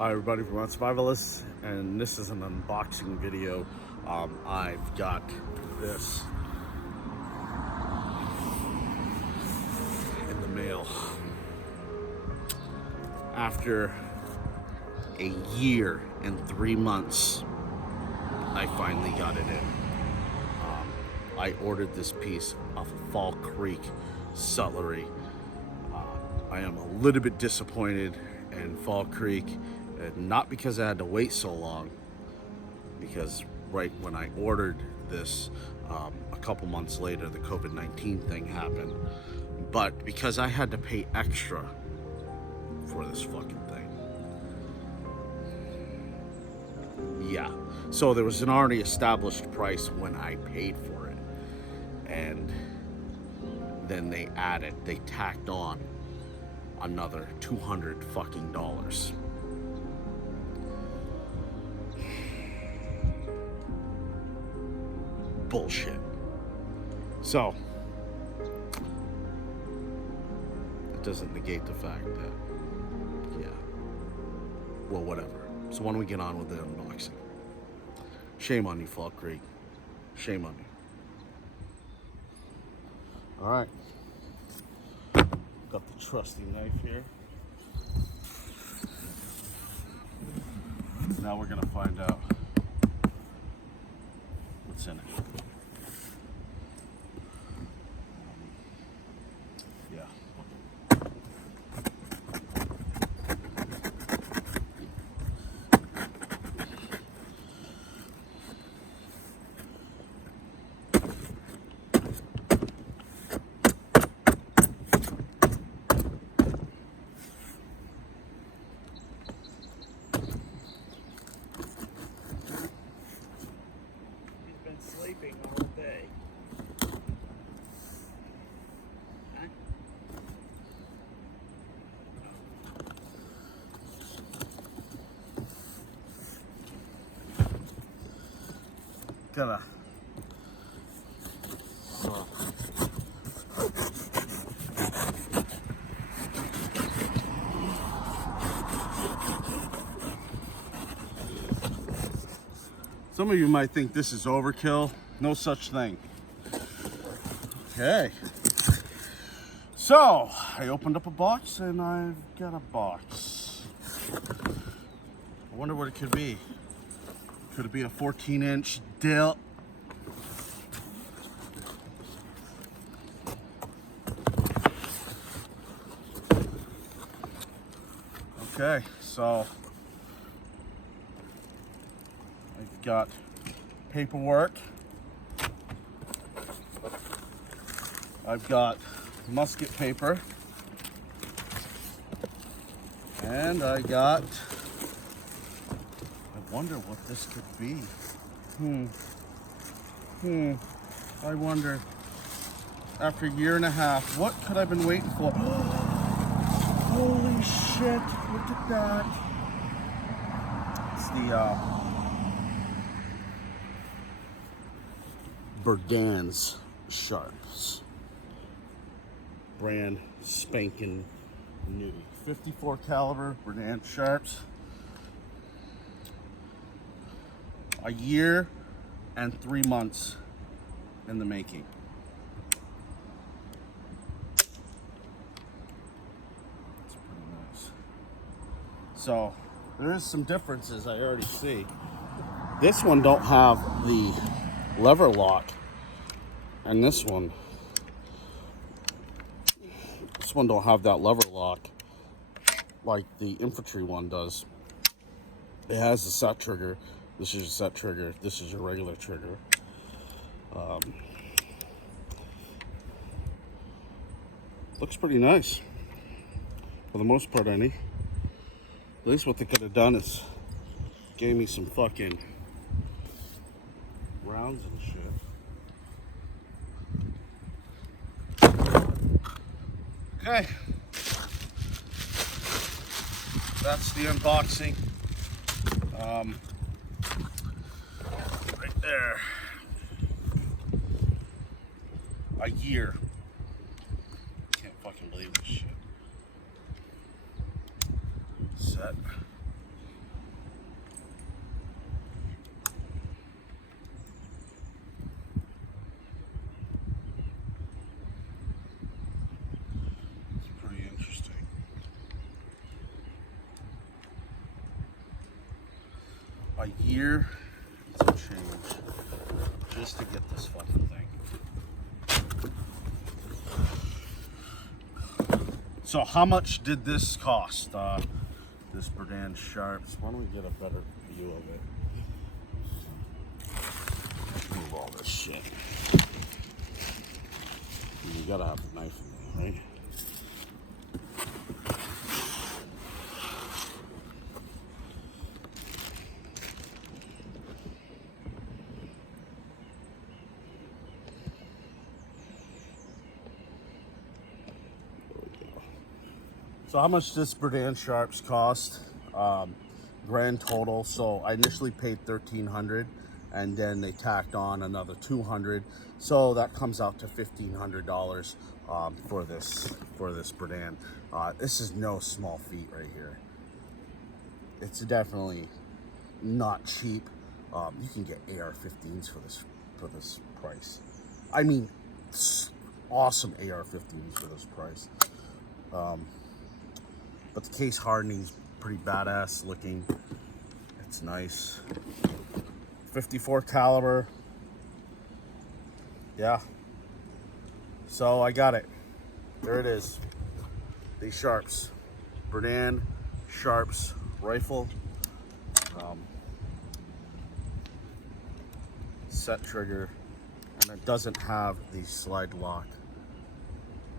Hi everybody from Survivalists, and this is an unboxing video. I've got this in the mail. After a year and 3 months, I finally got it in. I ordered this piece off of Fall Creek Sutlery. I am a little bit disappointed in Fall Creek, not because I had to wait so long, because right when I ordered this, a couple months later, the COVID-19 thing happened, but because I had to pay extra for this fucking thing. Yeah, so there was an already established price when I paid for it, and then they tacked on another $200 fucking dollars. Bullshit. So it doesn't negate the fact that, yeah, well, whatever. So why don't we get on with the unboxing? Shame on you, Fall Creek. Shame on you. All right. Got the trusty knife here. Now we're gonna find out what's in it. Yeah. Sleeping all day. Huh? Gotta. Some of you might think this is overkill. No such thing. Okay. So, I opened up a box and I've got a box. I wonder what it could be. Could it be a 14-inch dill? Okay, so I've got paperwork. I've got musket paper. And I wonder what this could be. I wonder, after a year and a half, what could I have been waiting for? Holy shit, look at that. It's the Berdan's sharps. Brand spanking new. 54 caliber Berdan sharps. A year and 3 months in the making. That's pretty nice. So there is some differences I already see. This one don't have the lever lock, and this one don't have that lever lock like the infantry one does. It has the set trigger. This is your set trigger. This is your regular trigger. Looks pretty nice for the most part. At least what they could have done is gave me some fucking rounds and shit. Okay, that's the unboxing. Right there. A year. Can't fucking believe this shit. Set. a year to change just to get this fucking thing. So how much did this cost? This Berdan Sharps. Why don't we get a better view of it? Move all this shit. You gotta have a knife in there, right? So how much does Berdan Sharps cost? Grand total. So I initially paid $1,300, and then they tacked on another $200. So that comes out to $1,500 for this Berdan. This is no small feat right here. It's definitely not cheap. You can get AR-15s for this price. I mean, awesome AR-15s for this price. But the case hardening's pretty badass looking. It's nice. 54 caliber. Yeah. So I got it. There it is. These Sharps. Berdan Sharps rifle. Set trigger. And it doesn't have the slide lock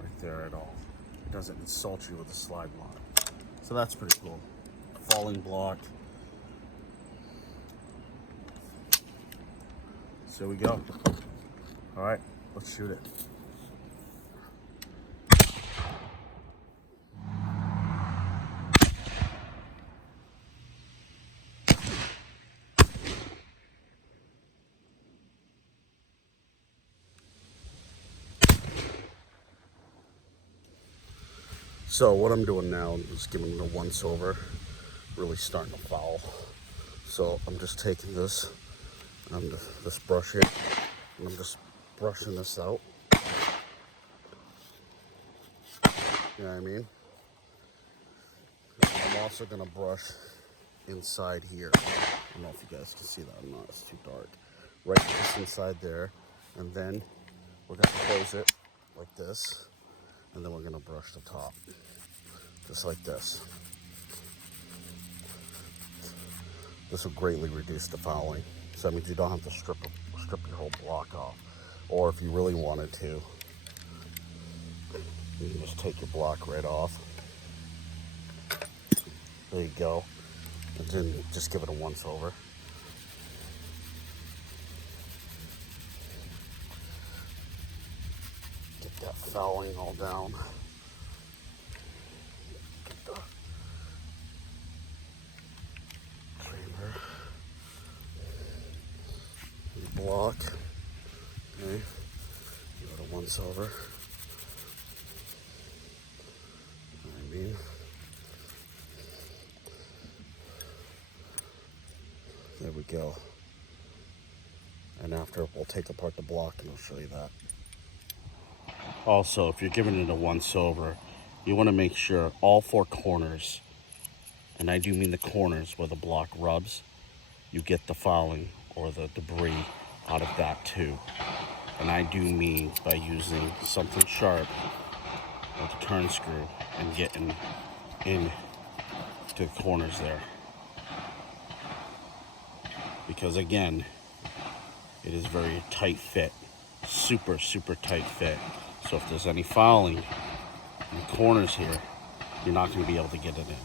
right there at all. It doesn't insult you with a slide lock. So that's pretty cool. Falling block. So here we go. All right, let's shoot it. So what I'm doing now is giving it a once over, really starting to foul. So I'm just taking this, and this brush here, and I'm just brushing this out. You know what I mean? I'm also gonna brush inside here. I don't know if you guys can see that or not, it's too dark. Right just inside there, and then we're gonna close it like this, and then we're gonna brush the top. Just like this. This will greatly reduce the fouling. So that means you don't have to strip your whole block off. Or if you really wanted to, you can just take your block right off. There you go. And then just give it a once over. Get that fouling all down. Block. Okay. Give it a once over. I mean, there we go. And after, we'll take apart the block and I'll show you that. Also, if you're giving it a once over, you want to make sure all four corners, and I do mean the corners where the block rubs, you get the fouling or the debris out of that too. And I do mean by using something sharp like a turn screw and getting in to the corners there. Because again, it is very tight fit, super tight fit. So if there's any fouling in the corners here, you're not going to be able to get it in.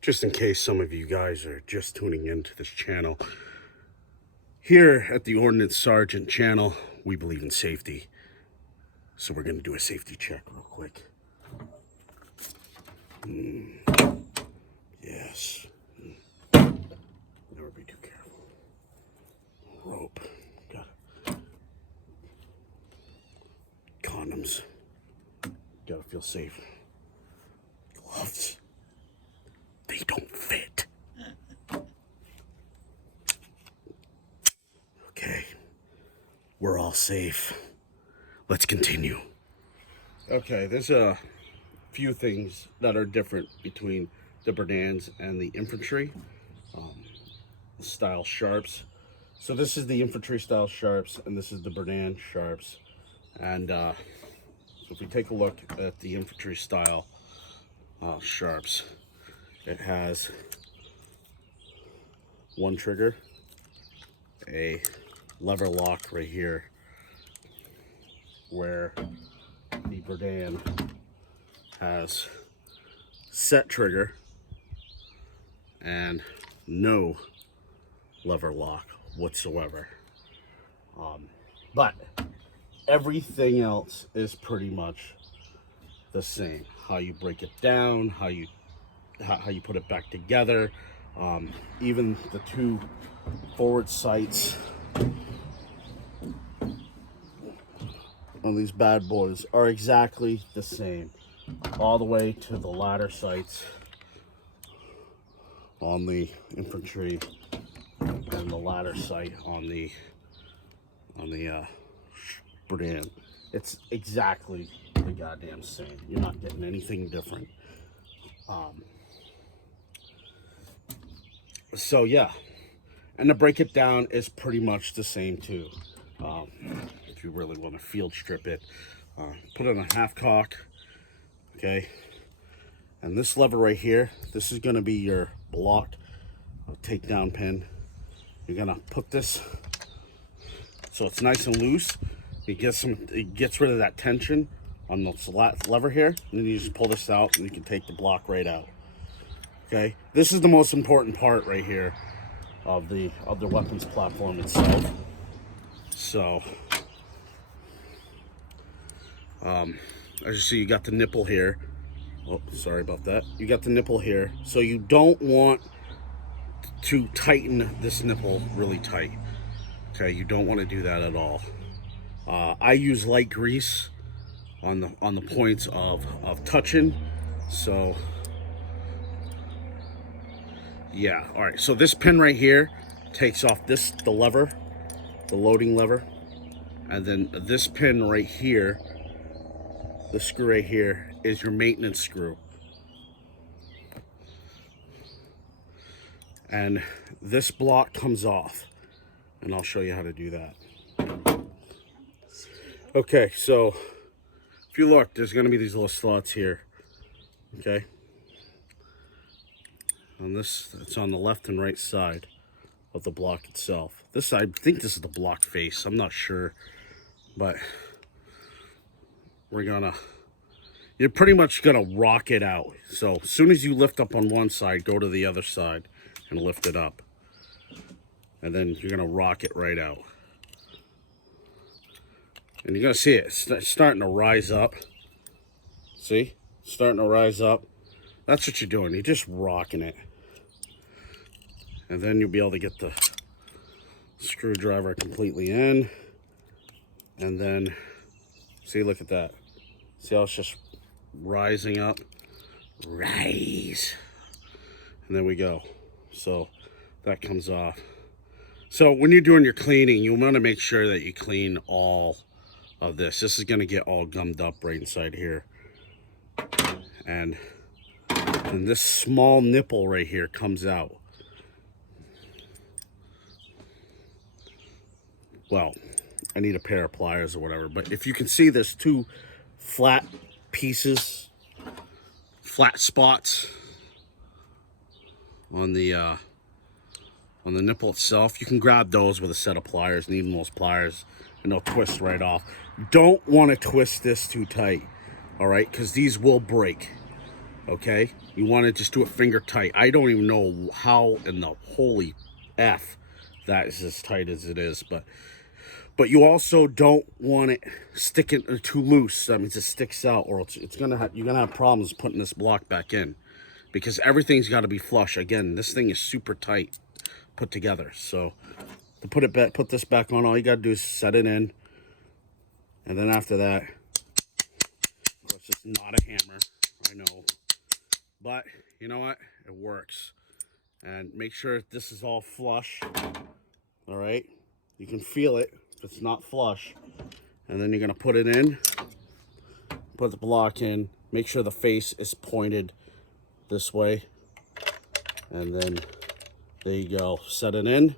Just in case some of you guys are just tuning into this channel, here at the Ordnance Sergeant channel, we believe in safety. So we're going to do a safety check real quick. Yes. Never be too careful. Rope. Got it. Condoms. Gotta feel safe. Gloves. They don't fit. Okay. We're all safe. let's continue. Okay, there's a few things that are different between the Berdans and the infantry style sharps. So this is the infantry style sharps, and this is the Berdan sharps. And if we take a look at the infantry style sharps, it has one trigger, a lever lock right here, where the Berdan has set trigger and no lever lock whatsoever. But everything else is pretty much the same. How you break it down, how you put it back together, even the two forward sights on these bad boys are exactly the same, all the way to the ladder sights on the infantry and the ladder sight on the Berdan. It's exactly the goddamn same. You're not getting anything different. So yeah, and to break it down is pretty much the same too. If you really want to field strip it, put it on a half cock, okay? And this lever right here, this is going to be your block takedown pin. You're gonna put this so it's nice and loose. It gets rid of that tension on the lever here, and then you just pull this out and you can take the block right out. Okay, this is the most important part right here of the weapons platform itself. So as you see, you got the nipple here. Oh, sorry about that. You got the nipple here, so you don't want to tighten this nipple really tight. Okay, you don't want to do that at all. I use light grease on the points of touching. So yeah, all right. So this pin right here takes off the lever, the loading lever, and then this pin right here, the screw right here, is your maintenance screw. And this block comes off, and I'll show you how to do that. Okay, so if you look, there's going to be these little slots here. Okay, on this, it's on the left and right side of the block itself. This, I think this is the block face, I'm not sure, but you're pretty much gonna rock it out. So as soon as you lift up on one side, go to the other side and lift it up, and then you're gonna rock it right out. And you're gonna see it starting to rise up. See, starting to rise up. That's what you're doing. You're just rocking it, and then you'll be able to get the screwdriver completely in, and then see, look at that. See how it's just rising up? Rise. And there we go. So that comes off. So when you're doing your cleaning, you want to make sure that you clean all of this. This is going to get all gummed up right inside here. And this small nipple right here comes out. Well, I need a pair of pliers or whatever, but if you can see, there's two flat pieces, flat spots on the nipple itself. You can grab those with a set of pliers, needle-nose pliers, and they'll twist right off. Don't want to twist this too tight, all right, because these will break. Okay, you want to just do it finger tight. I don't even know how in the holy F that is as tight as it is, but you also don't want it sticking too loose. That means it sticks out, or you're gonna have problems putting this block back in, because everything's got to be flush. Again, this thing is super tight put together. So to put this back on, all you gotta do is set it in, and then after that, of course, it's not a hammer, I know, but you know what? It works. And make sure this is all flush. All right, you can feel it if it's not flush, And then you're gonna put it in, put the block in, make sure the face is pointed this way. And then there you go, set it in.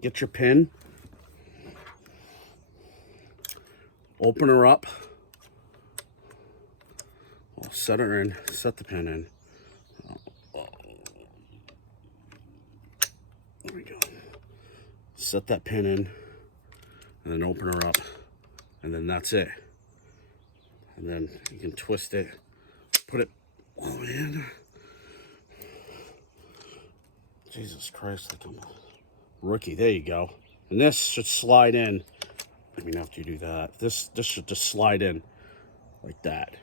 Get your pin, open her up. I'll set her in, set the pin in. There we go. Set that pin in, and then open her up, and then that's it. And then you can twist it, put it all in. Jesus Christ, like I'm a rookie. There you go. And this should slide in. I mean, after you do that, this should just slide in like that.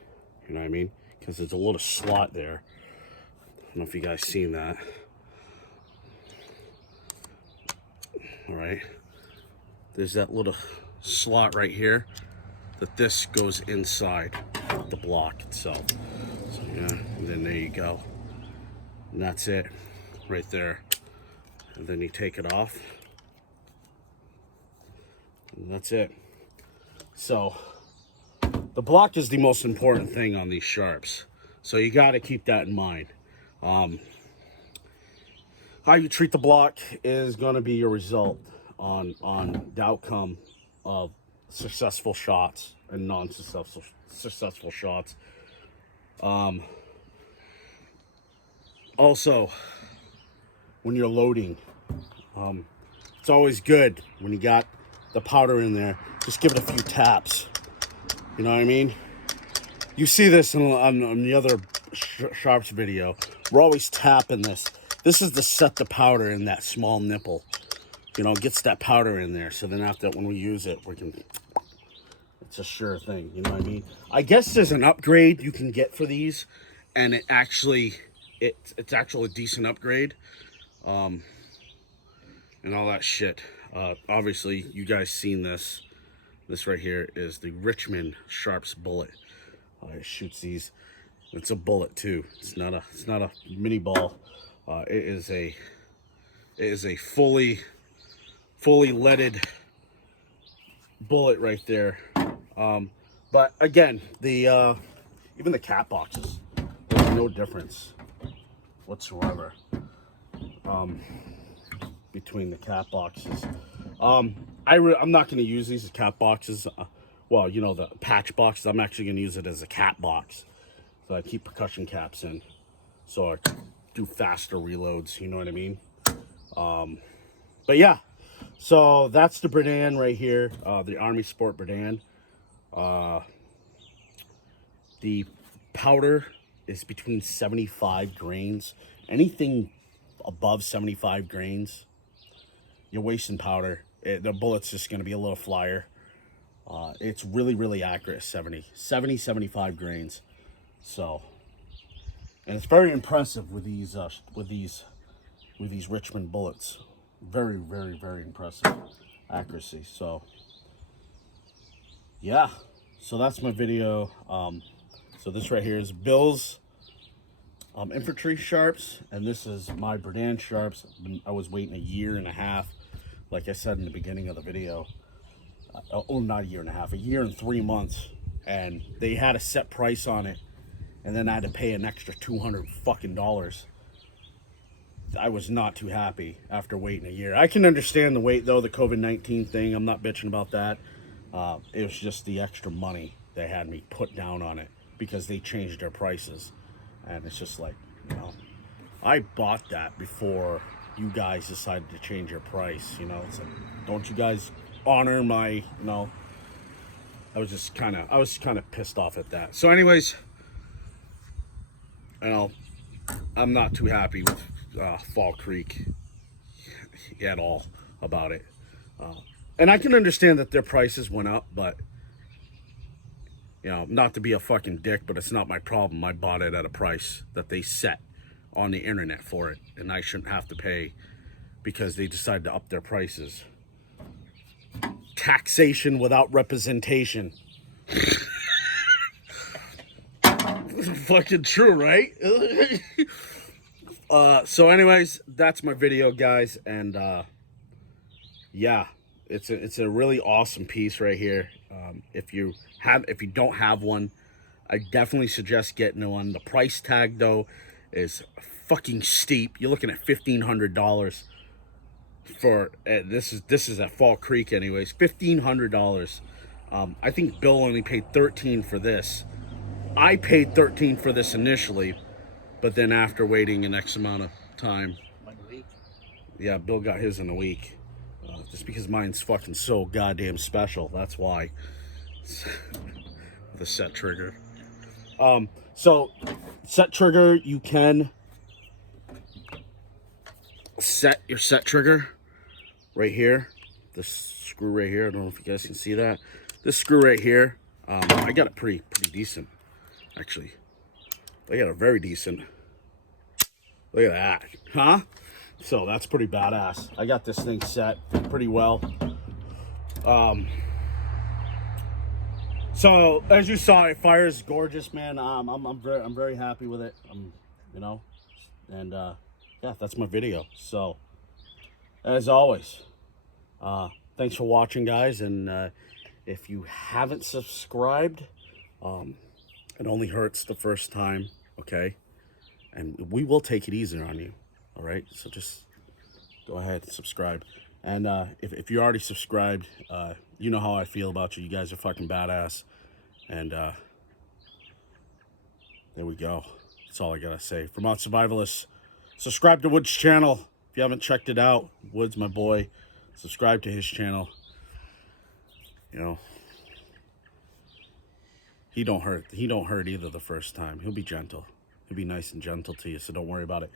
You know what I mean? Because there's a little slot there. I don't know if you guys seen that. All right. There's that little slot right here that this goes inside the block itself. So yeah, and then there you go. And that's it right there. And then you take it off. And that's it. So the block is the most important thing on these sharps. So you got to keep that in mind. How you treat the block is going to be your result on the outcome of successful shots and non-successful shots. Also, when you're loading, it's always good when you got the powder in there, just give it a few taps. You know what I mean? You see this on the other sharps video. We're always tapping this. This is to set the powder in that small nipple. You know, it gets that powder in there. So then after, when we use it, we can, it's a sure thing. You know what I mean? I guess there's an upgrade you can get for these. And it's actually a decent upgrade. And all that shit. Obviously, you guys seen this. This right here is the Richmond Sharps bullet. It shoots these. It's a bullet too. It's not a mini ball. It is a fully leaded bullet right there. But again, the even the cap boxes, there's no difference whatsoever between the cap boxes. I'm not going to use these as cap boxes. Well, you know, the patch boxes, I'm actually going to use it as a cap box. So I keep percussion caps in, so I do faster reloads, you know what I mean? But yeah, so that's the Berdan right here, the Army Sport Berdan. The powder is between 75 grains. Anything above 75 grains, you're wasting powder. The bullet's just going to be a little flyer. It's really accurate, 75 grains. So, and it's very impressive with these Richmond bullets. Very impressive accuracy. So yeah, so that's my video. So this right here is Bill's infantry sharps, and this is my Berdan sharps. I was waiting a year and a half, like I said in the beginning of the video. Not a year and a half, a year and 3 months, and they had a set price on it, and then I had to pay an extra $200 fucking dollars. I was not too happy after waiting a year. I can understand the wait though, the COVID-19 thing. I'm not bitching about that. It was just the extra money they had me put down on it because they changed their prices, and it's just like, you know, I bought that before you guys decided to change your price. You know, it's like, don't you guys honor my, you know? I was kind of pissed off at that. So anyways, you know, I'm not too happy with Fall Creek at all about it. And I can understand that their prices went up, but, you know, not to be a fucking dick, but it's not my problem. I bought it at a price that they set on the internet for it, and I shouldn't have to pay because they decided to up their prices. Taxation without representation. Fucking true, right? So anyways, that's my video, guys, and yeah, it's a really awesome piece right here. If you don't have one, I definitely suggest getting one. The price tag though is fucking steep. You're looking at $1,500 for this is at Fall Creek anyways. $1,500. I think Bill only paid $13 for this. I paid $13 for this initially, but then after waiting an X amount of time, yeah, Bill got his in a week. Just because mine's fucking so goddamn special. That's why. The set trigger. So set trigger, you can set your set trigger right here. This screw right here. I don't know if you guys can see that. This screw right here. I got it pretty decent, actually. I got a very decent. Look at that, huh? So that's pretty badass. I got this thing set pretty well. So as you saw, it fires gorgeous, man. I'm very happy with it. You know, and yeah, that's my video. So as always, thanks for watching, guys. And if you haven't subscribed, it only hurts the first time, okay? And we will take it easier on you, all right? So just go ahead and subscribe. And if you already subscribed, you know how I feel about you. You guys are fucking badass. And there we go. That's all I gotta say. For Mod Survivalists, subscribe to Wood's channel. If you haven't checked it out, Wood's my boy. Subscribe to his channel. You know, he don't hurt either the first time. He'll be gentle. He'll be nice and gentle to you, so don't worry about it.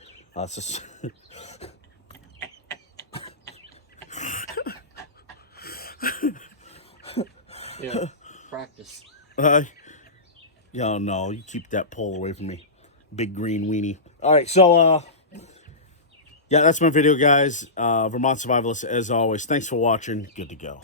Yeah, practice. Yeah, no, you keep that pole away from me, big green weenie. All right, so yeah, that's my video, guys. Vermont Survivalist, as always. Thanks for watching. Good to go.